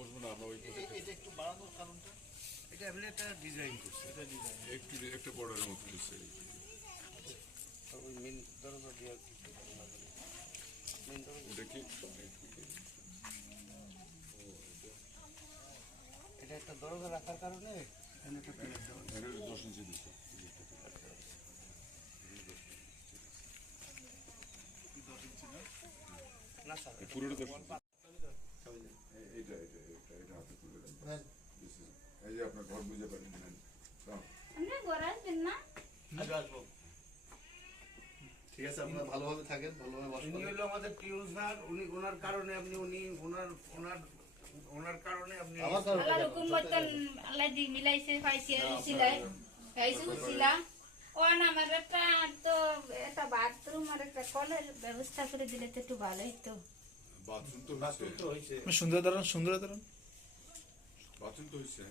বসবো না আমরা ওই পাশে এটা একটু বাড়ানোর কারণটা? এটা আপনি একটা ডিজাইন করছে। এটা ডিজাইন একটু একটা বর্ডারের মতো দিচ্ছে। ওই মেন দরজা দিয়ে মেন দরজা। কি? এটা একটা দরজা রাখার কারণে এখানে একটা প্লেট দেওয়া দশ ইঞ্চি দিচ্ছে। পুরোটা দশ ইঞ্চি এই- এইটা এটা এটা এটা হাতে তুলে দেন This is- এই যে আপনার ঘর বুঝে পারেন নেন। দাও। আপনি ঘরে আসবেন না আসব আসব ঠিক আছে আপনারা ভালোভাবে থাকেন ভালোভাবে উনি হলো আমাদের টিউন উনি ওনার কারণে আপনি উনি ওনার ওনার ওনার কারণে আপনি আমার কারণে আল্লাহর হুকুম মতন আল্লাহ দি মিলাইছে পাইছে সিলাই পাইছে উছিলা ও আমার একটা তো একটা বাথরুম আর একটা কলের ব্যবস্থা করে দিলে তো একটু ভালোই তো বাথরুম তো হয়েছে সুন্দর দাঁড়ান সুন্দর দাঁড়ান বাথরুম তো হয়েছে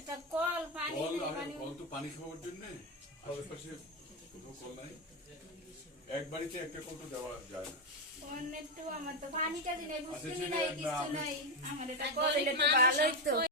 একটা কল পানি কল পানি কল তো পানি খাওয়ার জন্য আশেপাশে কোথাও কল নাই। এক বাড়িতে একটা কল তো দেওয়া যায় না। অন্য একটু আমার তো পানিটা দিনে বুঝতে আচ্ছা, নাই কিছু নাই। আমার এটা কল ভালোই তো।